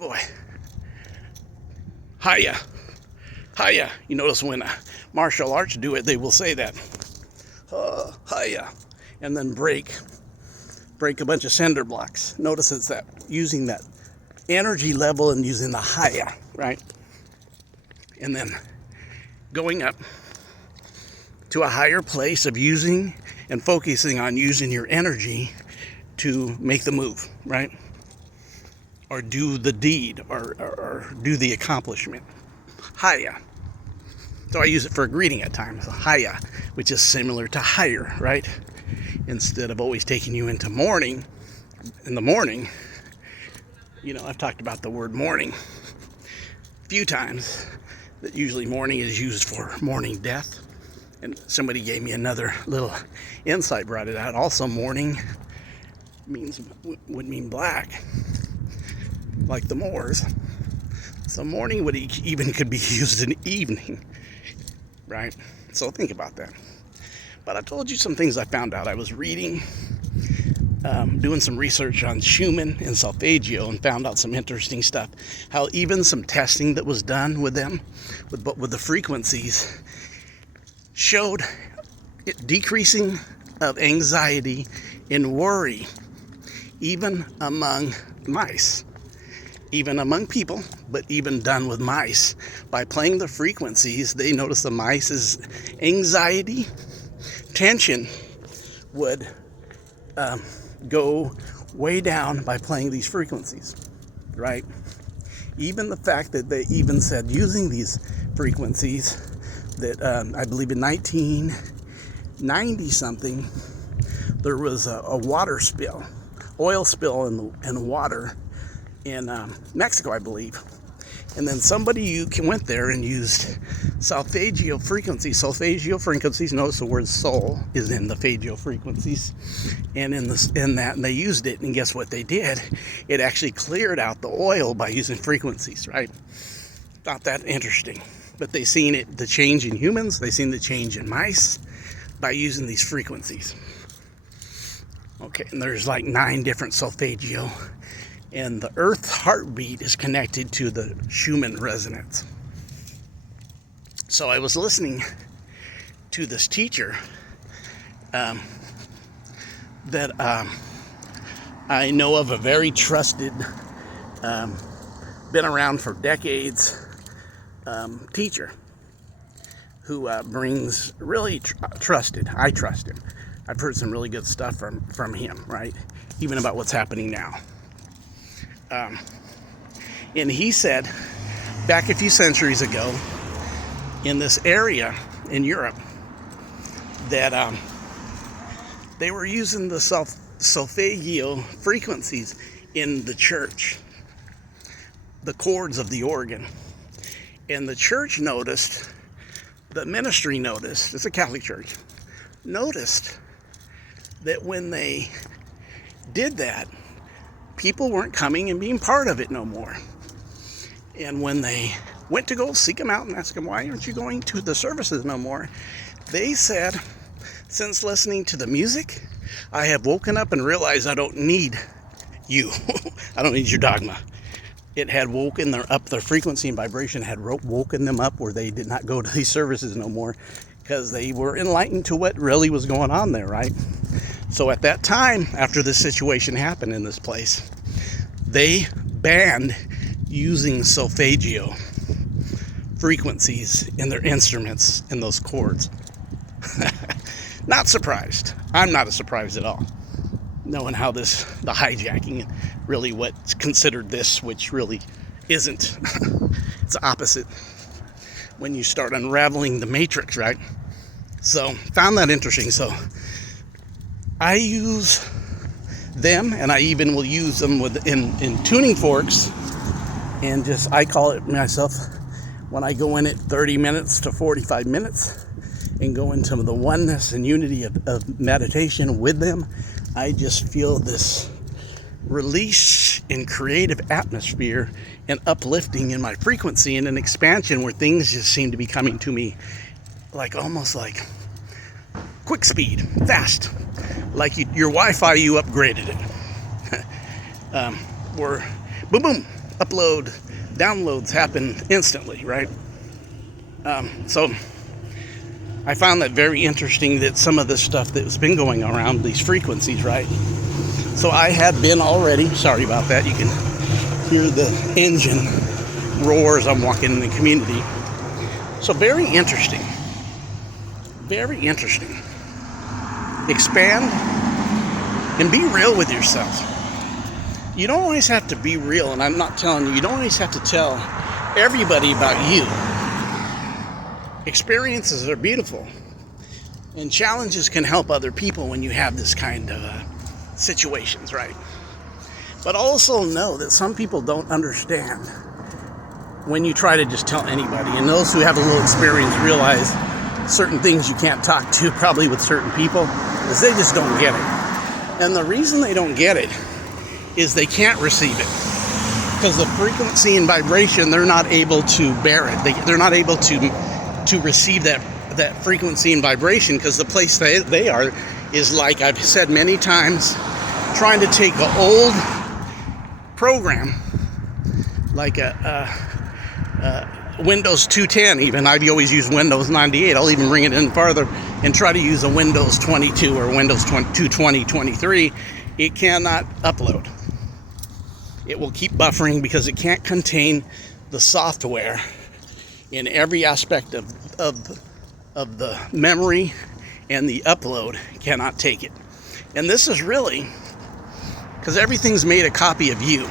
Boy, hiya, hiya. You notice when martial arts do it, they will say that, hiya, and then break a bunch of cinder blocks. Notice it's that using that energy level and using the hiya, right? And then going up to a higher place of using and focusing on using your energy to make the move, right? Or do the deed, or do the accomplishment. Hiya. So I use it for a greeting at times, hiya, which is similar to higher, right? Instead of always taking you into morning, in the morning, I've talked about the word morning a few times, that usually morning is used for morning death. And somebody gave me another little insight, brought it out. Also, morning would mean black, like the Moors. So morning would even could be used in evening, right? So think about that. But I told you some things I found out. I was reading, doing some research on Schuman and solfeggio, and found out some interesting stuff. How even some testing that was done with them, with the frequencies, showed decreasing of anxiety and worry, even among mice, even among people, but even done with mice. By playing the frequencies, they noticed the mice's anxiety, tension would go way down by playing these frequencies, right? Even the fact that they even said using these frequencies, that I believe in 1990 something, there was a water spill, oil spill in water in Mexico, I believe. And then somebody went there and used solfeggio frequencies. Solfeggio frequencies, notice the word sol is in the faggio frequencies. And in that, and they used it, and guess what they did? It actually cleared out the oil by using frequencies, right? Thought that interesting. But they seen the change in humans, they seen the change in mice by using these frequencies. Okay, and there's like 9 different solfeggio. And the Earth heartbeat is connected to the Schumann resonance. So I was listening to this teacher that I know of, a very trusted, been around for decades, teacher who brings really trusted. I trust him. I've heard some really good stuff from him, right? Even about what's happening now. And he said back a few centuries ago in this area in Europe that they were using the solfeggio frequencies in the church, the chords of the organ. And the church noticed, the ministry noticed, it's a Catholic church, noticed that when they did that, people weren't coming and being part of it no more. And when they went to go seek them out and ask them, why aren't you going to the services no more? They said, since listening to the music, I have woken up and realized I don't need you. I don't need your dogma. It had woken up, their frequency and vibration had woken them up where they did not go to these services no more, because they were enlightened to what really was going on there, right? So at that time, after this situation happened in this place, they banned using solfeggio frequencies in their instruments in those chords. Not surprised. I'm not surprised at all, knowing how the hijacking, and really what's considered this, which really isn't. It's the opposite when you start unraveling the matrix, right? So found that interesting. So I use them, and I even will use them in tuning forks, and I call it myself, when I go in at 30 minutes to 45 minutes and go into the oneness and unity of meditation with them, I just feel this release in creative atmosphere and uplifting in my frequency, and an expansion where things just seem to be coming to me almost like quick speed, fast, like your Wi-Fi, you upgraded it. Where boom boom, upload, downloads happen instantly, right? So I found that very interesting, that some of the stuff that's been going around, these frequencies, right? So I had been already, sorry about that, you can hear the engine roar as I'm walking in the community. So very interesting. Very interesting. Expand and be real with yourself. You don't always have to be real, and I'm not telling you, you don't always have to tell everybody about you. Experiences are beautiful, and challenges can help other people when you have this kind of situations, right? But also know that some people don't understand when you try to just tell anybody, and those who have a little experience realize certain things you can't talk to probably with certain people, is they just don't get it. And the reason they don't get it is they can't receive it, because the frequency and vibration, they're not able to bear it. They're not able to receive that frequency and vibration, because the place they are is, like I've said many times, trying to take an old program like a Windows 210, even. I've always used Windows 98. I'll even bring it in farther and try to use a Windows 22 or Windows 220, 23. It cannot upload. It will keep buffering because it can't contain the software in every aspect of the memory, and the upload cannot take it. And this is really because everything's made a copy of you.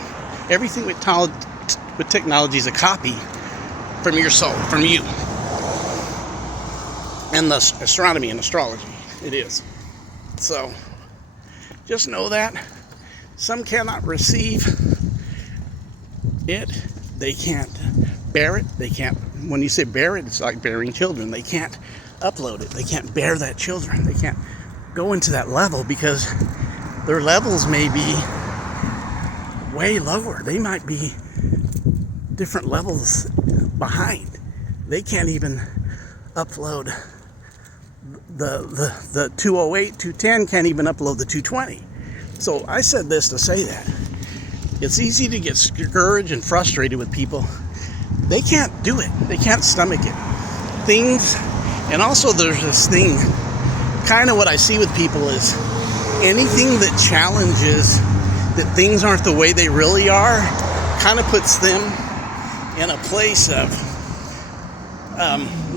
Everything with technology is a copy from your soul, from you. And the astronomy and astrology, it is. So just know that some cannot receive it. They can't bear it. They can't, when you say bear it, it's like bearing children. They can't upload it. They can't bear that children. They can't go into that level because their levels may be way lower. They might be different levels behind. They can't even upload the 208, 210 can't even upload the 220. So I said this to say that it's easy to get discouraged and frustrated with people. They can't do it. They can't stomach it. Things, and also there's this thing, kind of what I see with people is anything that challenges that things aren't the way they really are, kind of puts them in a place of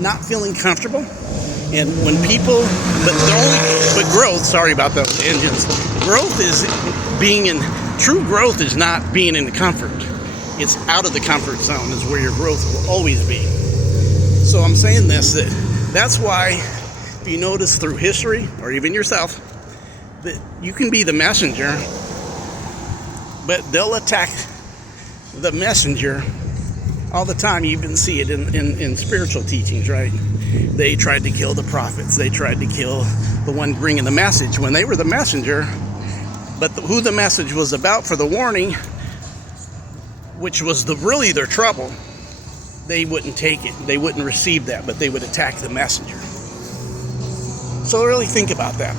not feeling comfortable. And when people, but growth, sorry about those engines, growth is being in, true growth is not being in the comfort. It's out of the comfort zone is where your growth will always be. So I'm saying this, that's why if you notice through history, or even yourself, that you can be the messenger, but they'll attack the messenger all the time. You even see it in spiritual teachings, right? They tried to kill the prophets. They tried to kill the one bringing the message when they were the messenger. But who the message was about for the warning, which was really their trouble, they wouldn't take it. They wouldn't receive that, but they would attack the messenger. So really think about that.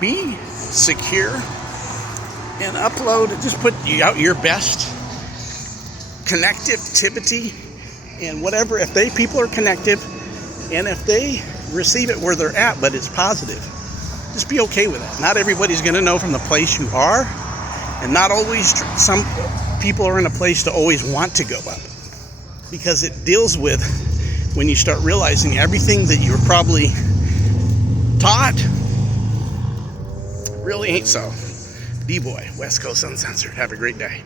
Be secure and upload. Just put out your best connectivity and whatever. If people are connective, and if they receive it where they're at, but it's positive, just be okay with that. Not everybody's going to know from the place you are, and not always. Some people are in a place to always want to go up, because it deals with when you start realizing everything that you were probably taught really ain't so. D-Boy, West Coast Uncensored. Have a great day.